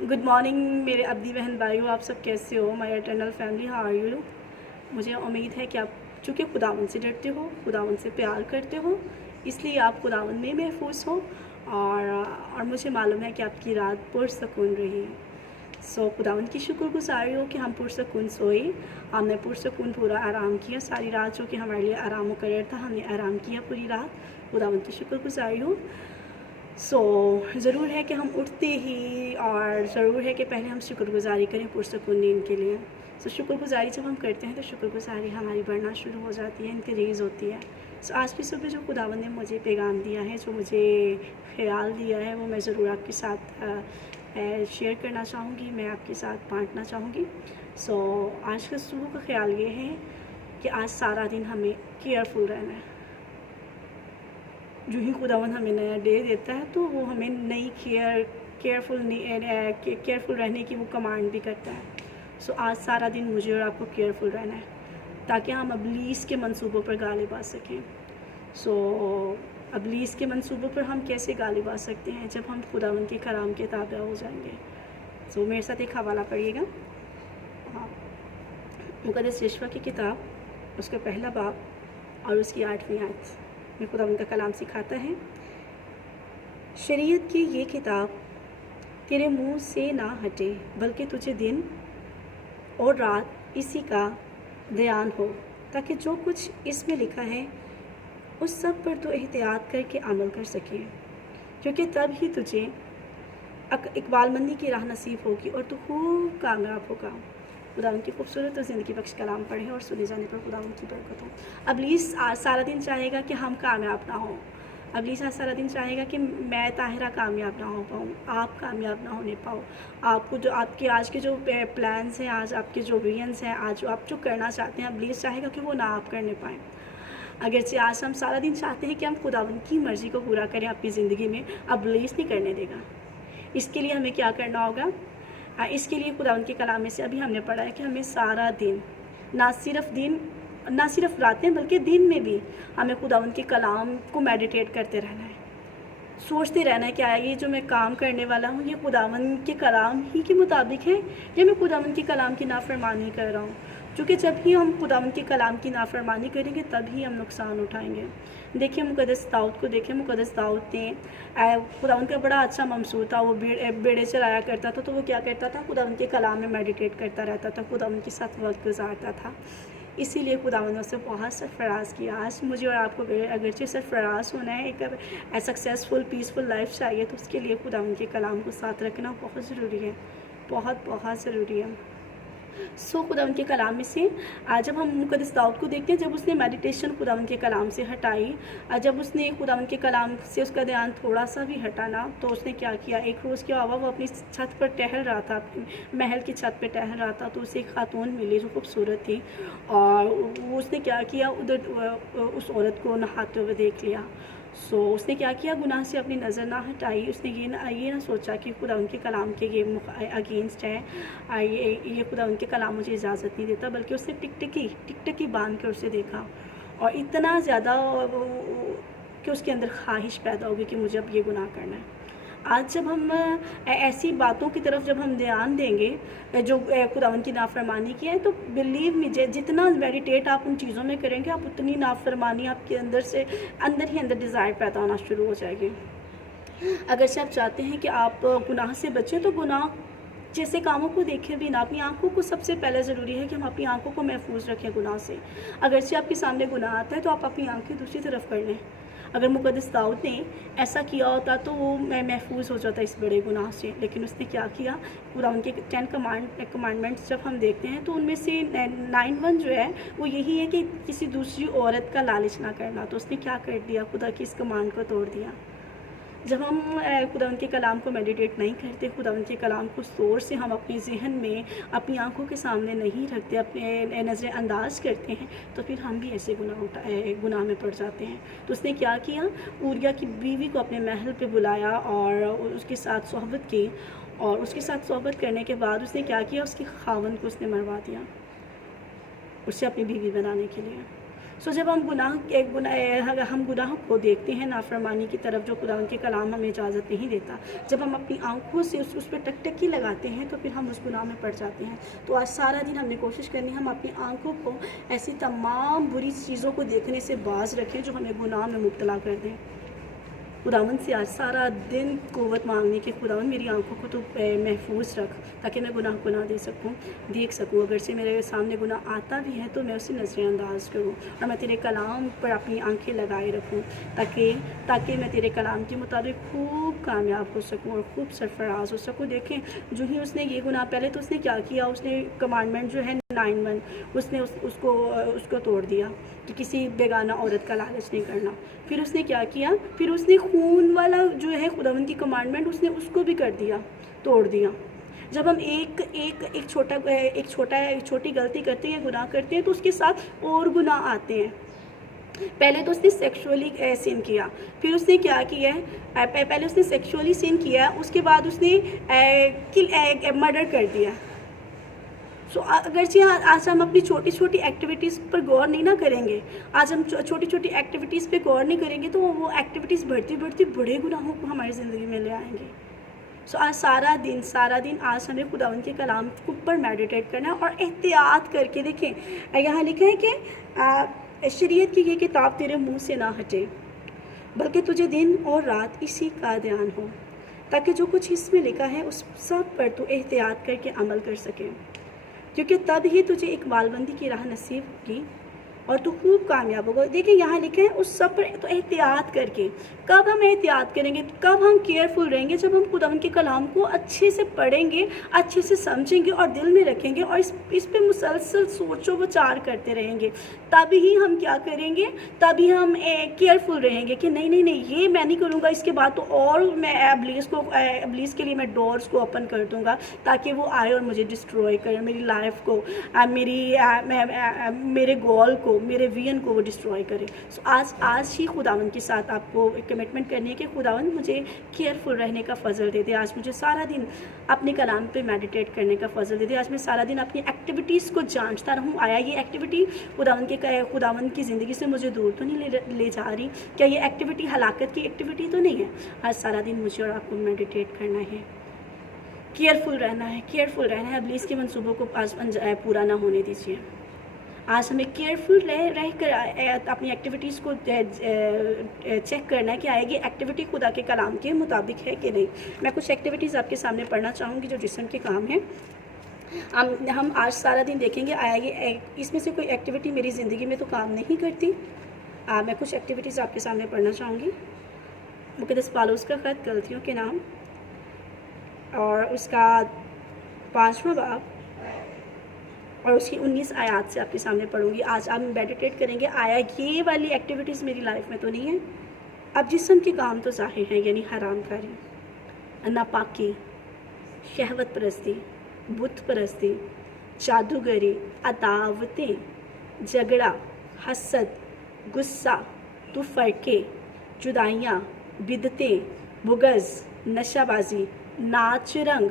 Good morning मेरे अब्दी बहन भाइयों, आप सब कैसे हो? My eternal family, how are you? मुझे उम्मीद है कि आप चूँकि खुदावंद से डरते हो, खुदावंद से प्यार करते हो, इसलिए आप खुदावंद में महफूज हो। और मुझे मालूम है कि आपकी रात पुरसकून रही। खुदावंद की शुक्रगुज़ारी हो कि हम पुरसकून सोए, हमने पुरसकून पूरा आराम किया। सारी रात जो कि हमारे लिए आराम मुकर्रर था, हमने आराम किया पूरी रात। खुदावंद की शुक्रगुज़ारी हो। ज़रूर है कि हम उठते ही और ज़रूर है कि पहले हम शुक्रगुज़ारी करें पुरसकून नींद के लिए। शुक्रगुज़ारी जब हम करते हैं तो शुक्रगुज़ारी हमारी बढ़ना शुरू हो जाती है, इनक्रीज़ होती है। आज की सुबह जो खुदावंद ने मुझे पैगाम दिया है, जो मुझे ख़्याल दिया है, वो मैं ज़रूर आपके साथ शेयर करना चाहूँगी, मैं आपके साथ बांटना चाहूँगी। आज का सुबह का ख़्याल ये है कि आज सारा दिन हमें केयरफुल रहना है। जो ही खुदावंद हमें नया डे देता है तो वो हमें नई केयरफुल रहने की वो कमांड भी करता है। आज सारा दिन मुझे और आपको केयरफुल रहना है ताकि हम अबलीस के मंसूबों पर गालिब आ सकें। अबलीस के मंसूबों पर हम कैसे गालिब आ सकते हैं? जब हम खुदावंद के कलाम के ताबे हो जाएंगे। मेरे साथ एक हवाला पढ़िएगा, मुक़द्दस यशवा की किताब, उसका पहला बाब और उसकी 8वीं आयत में खुदावंद का कलाम सिखाता है, शरीयत की ये किताब तेरे मुंह से ना हटे, बल्कि तुझे दिन और रात इसी का ध्यान हो, ताकि जो कुछ इसमें लिखा है उस सब पर तो एहतियात करके अमल कर सके, क्योंकि तब ही तुझे इकबालमंदी की राह नसीब होगी और तू खूब कामयाब होगा। खुदावंद की खूबसूरत और ज़िंदगी बख्श कलाम पढ़े और सुने जाने पर खुदावंद की बरकत हो। अबलीस आज सारा दिन चाहेगा कि हम कामयाब ना हो। अबलीस आज सारा दिन चाहेगा कि मैं ताहिरा कामयाब ना हो पाऊँ, आप कामयाब ना होने पाओ। आपको जो आपके आज के जो प्लान्स हैं, आज आपके जो विजन्स हैं, आज आप जो करना चाहते हैं, अबलीस चाहेगा कि वो ना आप करने पाएँ। अगरचे आज हम सारा दिन चाहते हैं कि हम खुदावंद की मर्ज़ी को पूरा करें अपनी ज़िंदगी में, अबलीस नहीं करने देगा। इसके लिए हमें क्या करना होगा? इसके लिए खुदावंद के कलाम में से अभी हमने पढ़ा है कि हमें सारा दिन, ना सिर्फ रातें बल्कि दिन में भी हमें खुदावंद के कलाम को मेडिटेट करते रहना है, सोचते रहना है कि ये जो मैं काम करने वाला हूँ ये खुदावंद के कलाम ही के मुताबिक है या मैं खुदावंद के कलाम की नाफरमानी कर रहा हूँ। क्योंकि जब भी हम खुदावंद के कलाम की नाफरमानी करेंगे तभी हम नुकसान उठाएंगे। देखिए मुक़द्दस दाऊद को देखिए, मुक़द्दस दाऊद ने खुदावंद का बड़ा अच्छा ममसूद था। वो बेड़े चलाया करता था, तो वो क्या करता था? खुदावंद के कलाम में मेडिटेट करता रहता था, खुदावंद के साथ वक्त गुजारता था। इसीलिए खुदावंद ने उससे बहुत सरफराज किया। आज मुझे और आपको अगरचे सरफराज होना है, एक सक्सेसफुल पीसफुल लाइफ चाहिए, तो उसके लिए खुदावंद के कलाम को साथ रखना बहुत ज़रूरी है, बहुत ज़रूरी है। खुदावंद के कलाम में से जब हम मुक़द्दस दाऊद को देखते हैं, जब उसने मेडिटेशन खुदावंद के कलाम से हटाई, जब उसने खुदावंद के कलाम से उसका ध्यान थोड़ा सा भी हटाना, तो उसने क्या किया? एक रोज़ क्या हुआ, वो अपनी छत पर टहल रहा था, महल की छत पर टहल रहा था, तो उसे एक खातून मिली जो खूबसूरत थी, और उसने क्या किया? उधर उस औरत को नहाते हुए देख लिया। उसने क्या किया? गुनाह से अपनी नज़र ना हटाई। उसने ये ना सोचा कि खुदा उनके कलाम के ये अगेंस्ट है, ये खुदा उनके कलाम मुझे इजाज़त नहीं देता, बल्कि उसने टिकटकी बांध कर उसे देखा, और इतना ज़्यादा कि उसके अंदर ख्वाहिश पैदा होगी कि मुझे अब ये गुनाह करना है। आज जब हम ऐसी बातों की तरफ जब हम ध्यान देंगे जो खुदावंद की नाफरमानी की है, तो बिलीव मी, जितना मेडिटेट आप उन चीज़ों में करेंगे, आप उतनी नाफरमानी आपके अंदर ही अंदर डिज़ायर पैदा होना शुरू हो जाएगी। अगर से आप चाहते हैं कि आप गुनाह से बचें, तो गुनाह जैसे कामों को देखें भी ना, अपनी आंखों को सबसे पहले ज़रूरी है कि हम अपनी आंखों को महफूज रखें गुनाह से। अगर से आपके सामने गुनाह आता है तो आप अपनी आंखें दूसरी तरफ कर लें। अगर मुक़द्दस दाऊद ने ऐसा किया होता तो वो महफूज हो जाता इस बड़े गुनाह से, लेकिन उसने क्या किया? पूरा उनके 10 कमांडमेंट्स जब हम देखते हैं तो उनमें से 9 जो है वो यही है कि किसी दूसरी औरत का लालच ना करना। तो उसने क्या कर दिया? खुदा की इस कमांड को तोड़ दिया। जब हम खुदा उनके कलाम को मेडिटेट नहीं करते, खुदा उनके कलाम को ज़ोर से हम अपने जहन में, अपनी आंखों के सामने नहीं रखते, अपने नज़रअंदाज करते हैं, तो फिर हम भी ऐसे गुनाह में पड़ जाते हैं। तो उसने क्या किया? ऊरिया की बीवी को अपने महल पे बुलाया और उसके साथ सोहबत की, और उसके साथ सोहबत करने के बाद उसने क्या किया? उसके खावंद को उसने मरवा दिया, उससे अपनी बीवी बनाने के लिए। जब हम हम गुनाह को देखते हैं, नाफरमानी की तरफ, जो खुदावंद के कलाम हमें इजाज़त नहीं देता, जब हम अपनी आंखों से उस पर टकटकी लगाते हैं तो फिर हम उस गुनाह में पड़ जाते हैं। तो आज सारा दिन हमने कोशिश करनी है हम अपनी आंखों को ऐसी तमाम बुरी चीज़ों को देखने से बाज रखें जो हमें गुनाह में मुब्तला कर दें। खुदावंद से आज सारा दिन क़ुव्वत मांगने के, खुदावंद मेरी आंखों को तो महफूज रख ताकि मैं गुनाह को ना देख सकूं। अगर से मेरे सामने गुनाह आता भी है तो मैं उसे नज़रअंदाज करूं और मैं तेरे कलाम पर अपनी आंखें लगाए रखूं ताकि मैं तेरे कलाम के मुताबिक खूब कामयाब हो सकूं और खूब सरफराज हो सकूं। देखें, जो ही उसने ये गुनाह, पहले तो उसने क्या किया, उसने कमांडमेंट जो है 9:1 उसने उसको तोड़ दिया कि किसी बेगाना औरत का लालच नहीं करना। फिर उसने क्या किया, फिर उसने खून वाला जो है खुदावंद की कमांडमेंट उसने उसको भी कर दिया, तोड़ दिया। जब हम एक छोटी गलती करते हैं, गुनाह करते हैं, तो उसके साथ और गुनाह आते हैं। पहले तो उसने सेक्सुअली सिन किया, फिर उसने क्या किया है, पहले उसने सेक्सुअली सिन किया, उसके बाद उसने मर्डर कर दिया। अगरचे आज हम अपनी छोटी छोटी एक्टिविटीज़ पर गौर नहीं ना करेंगे, आज हम छोटी छोटी एक्टिविटीज़ पे गौर नहीं करेंगे तो वो एक्टिविटीज़ बढ़ती बढ़ती बड़े गुनाहों को हमारी ज़िंदगी में ले आएंगे। आज सारा दिन आज हमें खुदावंद के कलाम के ऊपर मेडिटेट करना है और एहतियात करके। देखें, यहाँ लिखा है कि शरीयत की ये किताब तेरे मुँह से ना हटे, बल्कि तुझे दिन और रात इसी का ध्यान हो, ताकि जो कुछ इसमें लिखा है उस सब पर तू एहतियात करके अमल कर सके, क्योंकि तब ही तुझे एक बालबंदी की राह नसीब होगी और तू खूब कामयाब होगा। देखिए, यहाँ लिखे हैं उस सब पर तो एहतियात करके। कब हम एहतियात करेंगे, कब हम केयरफुल रहेंगे, जब हम खुदावंद के कलाम को अच्छे से पढ़ेंगे, अच्छे से समझेंगे और दिल में रखेंगे और इस पे मुसलसल सोचो विचार करते रहेंगे। तभी हम क्या करेंगे, तभी हम केयरफुल रहेंगे कि नहीं ये मैं नहीं करूँगा, इसके बाद तो और मैं इब्लीस के लिए मैं डोर्स को ओपन कर दूँगा ताकि वो आए और मुझे डिस्ट्रॉय करे, मेरी लाइफ को, मेरे गोल को, मेरे विजन को वो डिस्ट्रॉय करे। आज ही खुदावंद के साथ आपको कमिटमेंट करनी है कि खुदावंद मुझे केयरफुल रहने का फ़ज़ल दे दे। आज मुझे सारा दिन अपने कलाम पे मेडिटेट करने का फ़ज़ल दे दे। आज मैं सारा दिन अपनी एक्टिविटीज़ को जांचता रहूँ, आया ये एक्टिविटी खुदावंद की ज़िंदगी से मुझे दूर तो नहीं ले जा रही, क्या ये एक्टिविटी हलाकत की एक्टिविटी तो नहीं है। आज सारा दिन मुझे और आपको मेडिटेट करना है, केयरफुल रहना है। इब्लीस के मंसूबों को आज पूरा ना होने दीजिए। आज हमें केयरफुल रह कर अपनी एक्टिविटीज़ को चेक करना है कि आएगी एक्टिविटी खुदा के कलाम के मुताबिक है कि नहीं। मैं कुछ एक्टिविटीज़ आपके सामने पढ़ना चाहूँगी जो जिस्म के काम है। हम आज सारा दिन देखेंगे आएगी इसमें से कोई एक्टिविटी मेरी ज़िंदगी में तो काम नहीं करती। मैं कुछ एक्टिविटीज़ आपके सामने पढ़ना चाहूँगी। मुक़द्दस पौलुस का ख़त गलतियों के नाम और उसका 5वां बाब और उसकी 19 आयत से आपके सामने पढ़ूंगी। आज आप मेडिटेट करेंगे, आया ये वाली एक्टिविटीज़ मेरी लाइफ में तो नहीं है। अब जिस्म के काम तो ज़ाहिर हैं, यानी हरामकारी, नापाकी, शहवत परस्ती, बुत परस्ती, जादूगरी, अदावतें, झगड़ा, हसद, गुस्सा, तुफरके, जुदाइयाँ, बिदतें, बुग़ज़, नशाबाजी, नाच रंग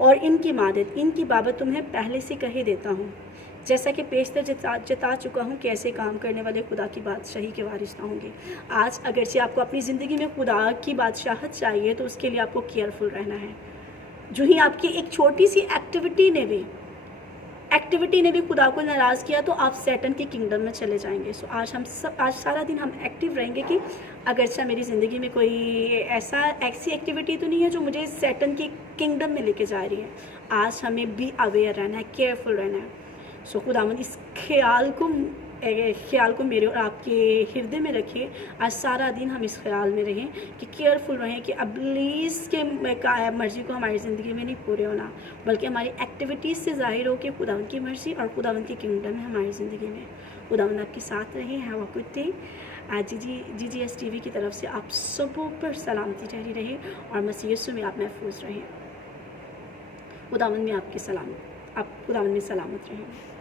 और इनकी मादत, इनकी बाबत तुम्हें पहले से कह देता हूँ, जैसा कि पेशतर जता चुका हूँ कि ऐसे काम करने वाले खुदा की बादशाही के वारिस ना होंगे। आज अगरचे आपको अपनी ज़िंदगी में खुदा की बादशाहत चाहिए तो उसके लिए आपको केयरफुल रहना है। जो ही आपकी एक छोटी सी एक्टिविटी ने भी खुदा को नाराज़ किया तो आप सैटन के किंगडम में चले जाएंगे। आज सारा दिन हम एक्टिव रहेंगे कि अगरचा मेरी ज़िंदगी में कोई ऐसी एक्टिविटी तो नहीं है जो मुझे सैटन के किंगडम में लेके जा रही है। आज हमें बी अवेयर रहना है, केयरफुल रहना है। खुदावंद इस ख्याल को मेरे और आपके हृदय में रखिए। आज सारा दिन हम इस ख्याल में रहें कि केयरफुल रहें कि इब्लीस के मर्ज़ी को हमारी ज़िंदगी में नहीं पूरे होना, बल्कि हमारी एक्टिविटीज़ से ज़ाहिर हो कि खुदावंद की मर्ज़ी और खुदावंद के किंगडम है हमारी ज़िंदगी में। खुदावंद आपके साथ रहे हैं। Have a good day. GGS TV की तरफ से आप सबों पर सलामती जारी रहे और मसीह यीशु में आप महफूज रहें। खुदावंद में आपकी खुदावंद में सलामत रहें।